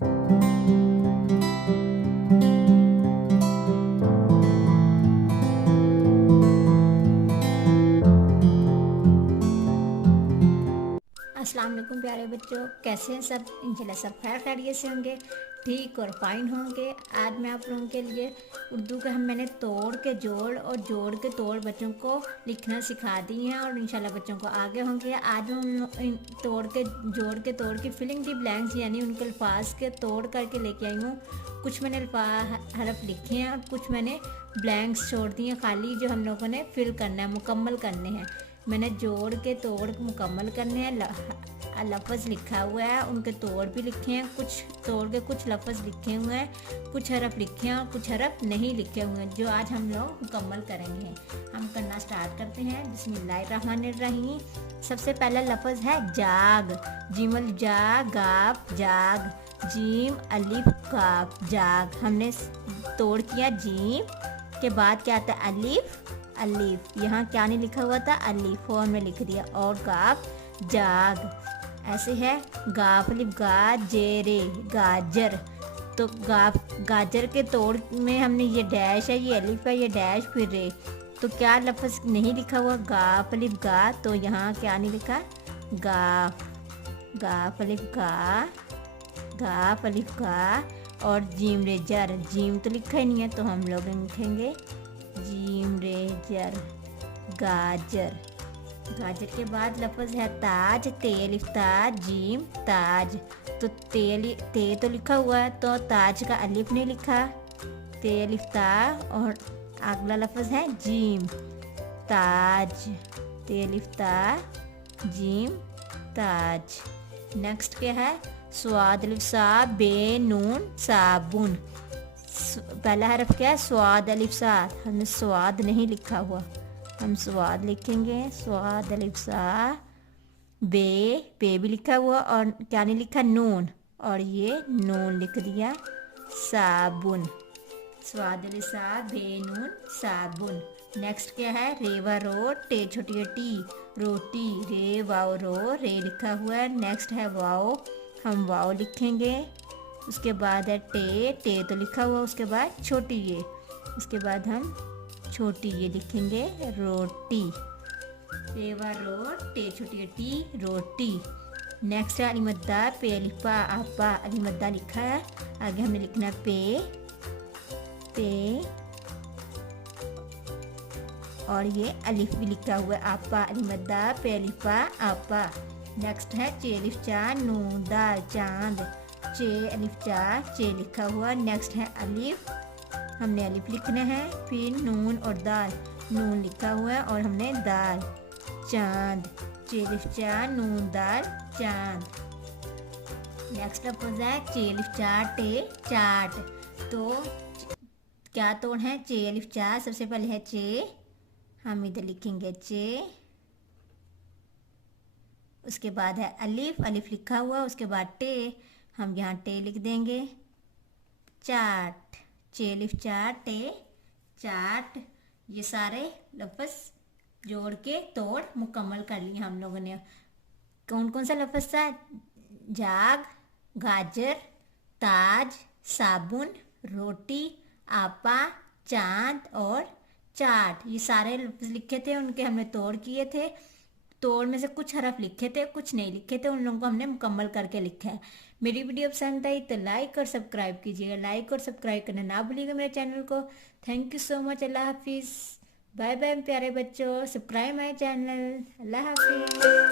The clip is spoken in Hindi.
अस्सलाम वालेकुम प्यारे बच्चों, कैसे हैं सब? इंशाल्लाह सब खैर खैरियत से होंगे, ठीक और फाइन होंगे। आज मैं आप लोगों के लिए उर्दू का मैंने तोड़ के जोड़ और जोड़ के तोड़ बच्चों को लिखना सिखा दी हैं और इंशाल्लाह बच्चों को आगे होंगे। आज हम तोड़ के जोड़ के तोड़ की फिलिंग दी ब्लैंक्स यानी उनके अल्फाज के तोड़ करके लेके आई हूँ। कुछ मैंने हरफ लिखे हैं और कुछ मैंने ब्लैंक्स छोड़ दिए खाली, जो हम लोगों ने फिल करना है, मुकम्मल करने हैं। मैंने जोड़ के तोड़ मुकम्मल करने हैं। लफ्ज़ लिखा हुआ है, उनके तोड़ भी लिखे हैं, कुछ तोड़ के कुछ लफ्ज़ लिखे हुए हैं, कुछ हरफ लिखे हैं और कुछ हरफ नहीं लिखे हुए हैं, जो आज हम लोग मुकम्मल करेंगे। हम करना स्टार्ट करते हैं। बिस्मिल्लाहिर्रहमानिर्रहीम। सबसे पहला लफ्ज़ है जाग। जीमल जा गाफ जाग, जीम अलिफ काफ जाग। हमने तोड़ किया जीम के बाद क्या आता है अलिफ। अलिफ यहाँ क्या नहीं लिखा हुआ था, अलिफ फॉर्म में लिख दिया। और गाफ जाग ऐसे है। गाफ अलिफ गा जेरे गाजर। तो गाजर के तोड़ में हमने ये डैश है, ये अलिफ है, ये डैश फिर रे। तो क्या लफ्ज़ नहीं लिखा हुआ, गाफ अलिफ गा, तो यहाँ क्या नहीं लिखा, गाफ। गाफ अलिफ गा, गाफ अलिफ गा। और जीम रे जर, जीम तो लिखा ही नहीं है तो हम लोग लिखेंगे जीम रे जर गाजर। गाजर के बाद लफ्ज़ है ताज। ते अलिफ ताज जीम ताज। तो ते तो लिखा हुआ है तो ताज का अलिफ नहीं लिखा, ते अलिफ ता। और अगला लफ्ज़ है जीम ताज। ते अलिफ ता जीम ताज। नेक्स्ट क्या है स्वाद अलिफ सा बे नून साबुन। पहला हरफ क्या है स्वाद अलिफ सा, हमने स्वाद नहीं लिखा हुआ, हम स्वाद लिखेंगे। स्वाद अलिफ सा बे, बे भी लिखा हुआ और क्या नहीं लिखा नून, और ये नून लिख दिया साबुन। स्वाद अलिफ सा बे नून साबुन। नेक्स्ट क्या है रेवा रो टे छोटी टी रोटी। रे वाओ रो, रे लिखा हुआ है। नेक्स्ट है वाओ, हम वाओ लिखेंगे। उसके बाद है टे तो लिखा हुआ, उसके बाद छोटी ये, उसके बाद हम छोटी ये लिखेंगे रोटी। रेवा रो टे छोटी टी रोटी। नेक्स्ट है अलीमद्दा पे अलिफा आपा। अलीमद्दा लिखा है, आगे हमें लिखना है पे और ये अलिफ भी लिखा हुआ है आपा। अलीमद्दा पे अलिफा आपा। नेक्स्ट है चे अलिफ चा नून दाल चांद। चे अलिफ चा चे लिखा हुआ। नेक्स्ट है अलिफ, हमने अलिफ लिखना है, फिर नून और दाल, नून लिखा हुआ है और हमने दाल चांद। चे अलिफ चा नून दाल चांद। नेक्स्ट लफ्ज़ है चे अलिफ चा टे चाट। तो क्या तोड़ है चे अलिफ चा, सबसे पहले है चे, हम इधर लिखेंगे चे। उसके बाद है अलिफ, अलिफ लिखा हुआ, उसके बाद टे, हम यहाँ टे लिख देंगे। चाट, चे अलिफ चाट टे चाट। ये सारे लफ्ज़ जोड़ के तोड़ मुकम्मल कर लिए हम लोगों ने। कौन कौन सा लफ्ज़ था, जाग, गाजर, ताज, साबुन, रोटी, आपा, चांद और चाट। ये सारे लफ्ज़ लिखे थे, उनके हमने तोड़ किए थे। तोड़ में से कुछ हरफ लिखे थे, कुछ नहीं लिखे थे, उन लोगों को हमने मुकम्मल करके लिखा है। मेरी वीडियो पसंद आई तो लाइक और सब्सक्राइब कीजिएगा। लाइक और सब्सक्राइब करना ना भूलिएगा मेरे चैनल को। Thank you so much. अल्लाह हाफिज़। बाय बाय प्यारे बच्चों, सब्सक्राइब माय चैनल। अल्लाह हाफिज़।